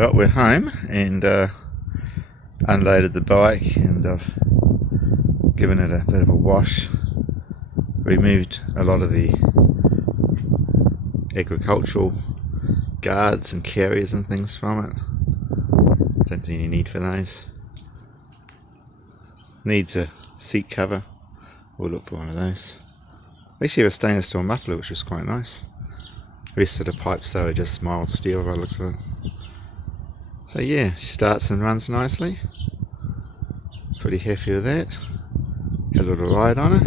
Well, we're home and unloaded the bike, and I've given it a bit of a wash, removed a lot of the agricultural guards and carriers and things from it. Don't see any need for those. Needs a seat cover. We'll look for one of those. We actually have a stainless steel muffler, which was quite nice. The rest of the pipes though are just mild steel by the looks of it. So yeah, she starts and runs nicely. Pretty happy with that. Had a little ride on her.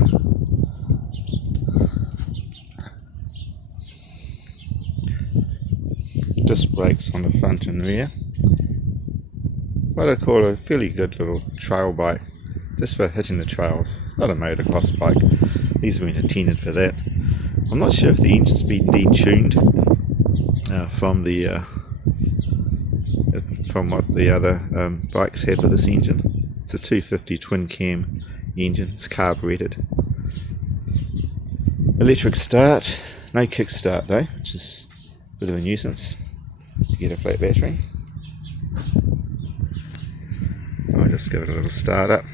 Disc brakes on the front and rear. What I call a fairly good little trail bike, just for hitting the trails. It's not a motocross bike. These weren't intended for that. I'm not sure if the engine's been detuned from what the other bikes had for this engine. It's a 250 twin cam engine. It's carbureted. Electric start, no kick start though, which is a bit of a nuisance to get a flat battery. I'll just give it a little start up.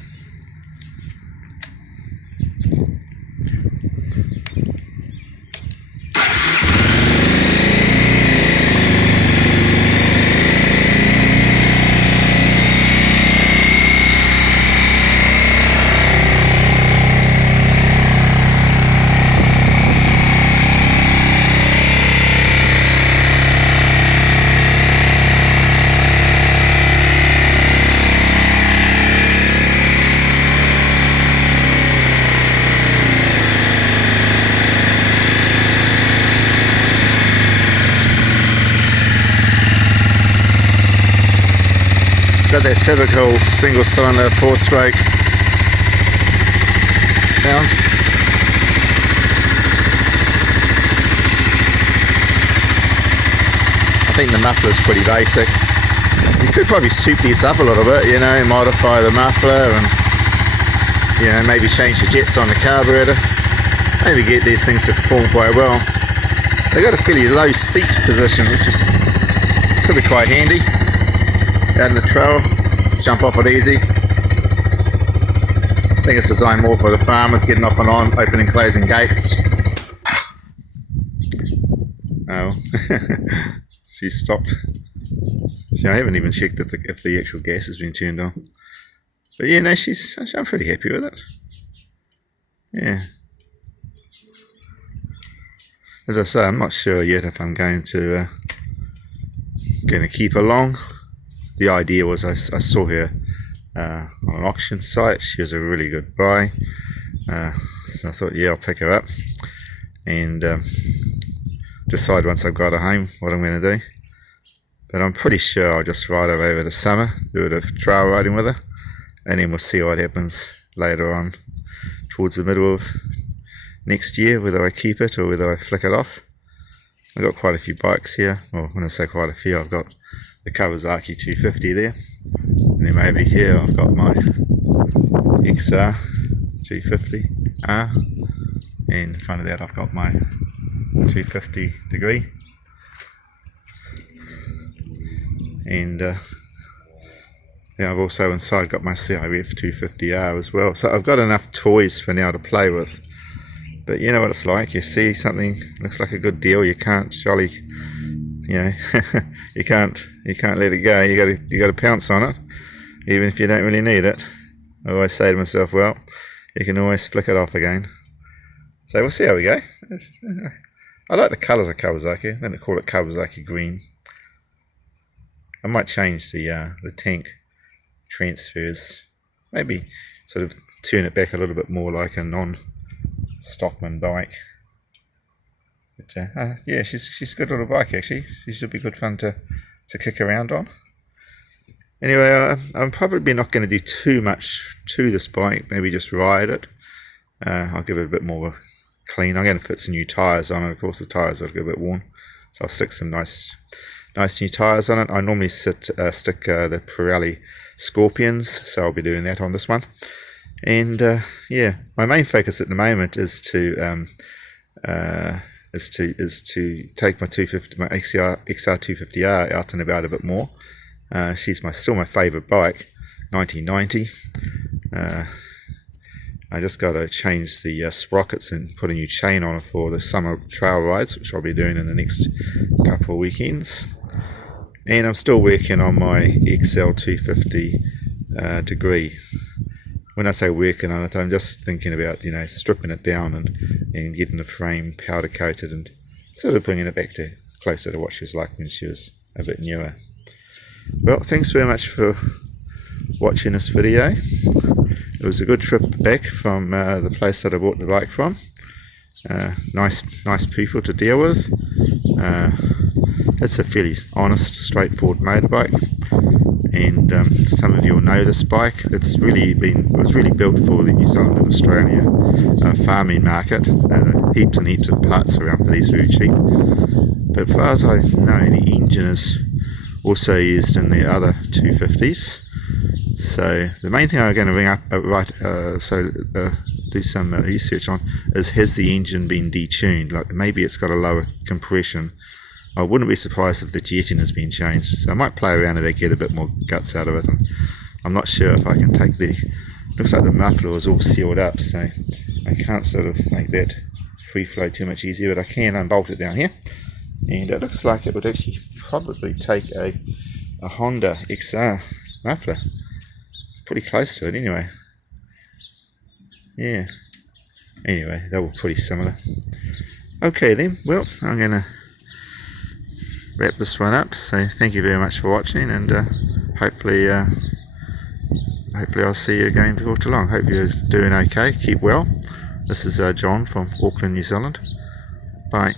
Got that typical single cylinder 4-stroke sound. I think the muffler's pretty basic. You could probably soup these up a little bit, you know, modify the muffler and, you know, maybe change the jets on the carburetor. Maybe get these things to perform quite well. They've got a fairly low seat position, which is could be quite handy. Out in the trail, jump off it easy. I think it's designed more for the farmers getting off and on, opening and closing gates. Oh, she stopped. I haven't even checked if the actual gas has been turned on. But yeah, no, I'm pretty happy with it. Yeah. As I say, I'm not sure yet if I'm going to keep her long. The idea was I saw her on an auction site. She was a really good buy, so I thought, yeah, I'll pick her up and decide once I've got her home what I'm going to do. But I'm pretty sure I'll just ride her over the summer, do a bit of trail riding with her, and then we'll see what happens later on towards the middle of next year, whether I keep it or whether I flick it off. I've got quite a few bikes here. Well, when I say quite a few, I've got the Kawasaki 250 there, and then over here I've got my XR 250R, and in front of that I've got my 250 degree, and then I've also inside got my CIF 250R as well. So I've got enough toys for now to play with. But you know what it's like, you see something looks like a good deal, you can't jolly, you know, you can't let it go. You got to pounce on it, even if you don't really need it. I always say to myself, well, you can always flick it off again. So we'll see how we go. I like the colours of Kawasaki. I think they call it Kawasaki green. I might change the tank transfers. Maybe sort of turn it back a little bit more like a non-Stockman bike. But yeah, she's a good little bike actually. She should be good fun to kick around on. Anyway, I'm probably not going to do too much to this bike. Maybe just ride it. I'll give it a bit more clean. I'm going to fit some new tyres on it. Of course, the tyres are a bit worn, so I'll stick some nice new tyres on it. I normally stick the Pirelli Scorpions, so I'll be doing that on this one. And yeah, my main focus at the moment is to is to take my 250, my XR250R out and about a bit more. She's still my favourite bike, 1990. I just got to change the sprockets and put a new chain on it for the summer trail rides, which I'll be doing in the next couple of weekends. And I'm still working on my XL250 degree. When I say working on it, I'm just thinking about, you know, stripping it down and getting the frame powder coated and sort of bringing it back to closer to what she was like when she was a bit newer. Well, thanks very much for watching this video. It was a good trip back from the place that I bought the bike from. Nice people to deal with. It's a fairly honest, straightforward motorbike, and some of you will know this bike. It was really built for the New Zealand and Australia farming market. Heaps and heaps of parts around for these, very cheap. But as far as I know, the engine is also used in the other 250s. So the main thing I'm going to bring up, do some research on, is has the engine been detuned? Like maybe it's got a lower compression. I wouldn't be surprised if the jetting has been changed. So I might play around with it, get a bit more guts out of it. And I'm not sure if I can take looks like the muffler is all sealed up, so I can't sort of make that free flow too much easier, but I can unbolt it down here. And it looks like it would actually probably take a Honda XR muffler. Pretty close to it anyway. Yeah. Anyway, they were pretty similar. Okay then, well, I'm going to wrap this one up. So thank you very much for watching, and hopefully I'll see you again before too long. Hope you're doing okay. Keep well. This is John from Auckland, New Zealand. Bye.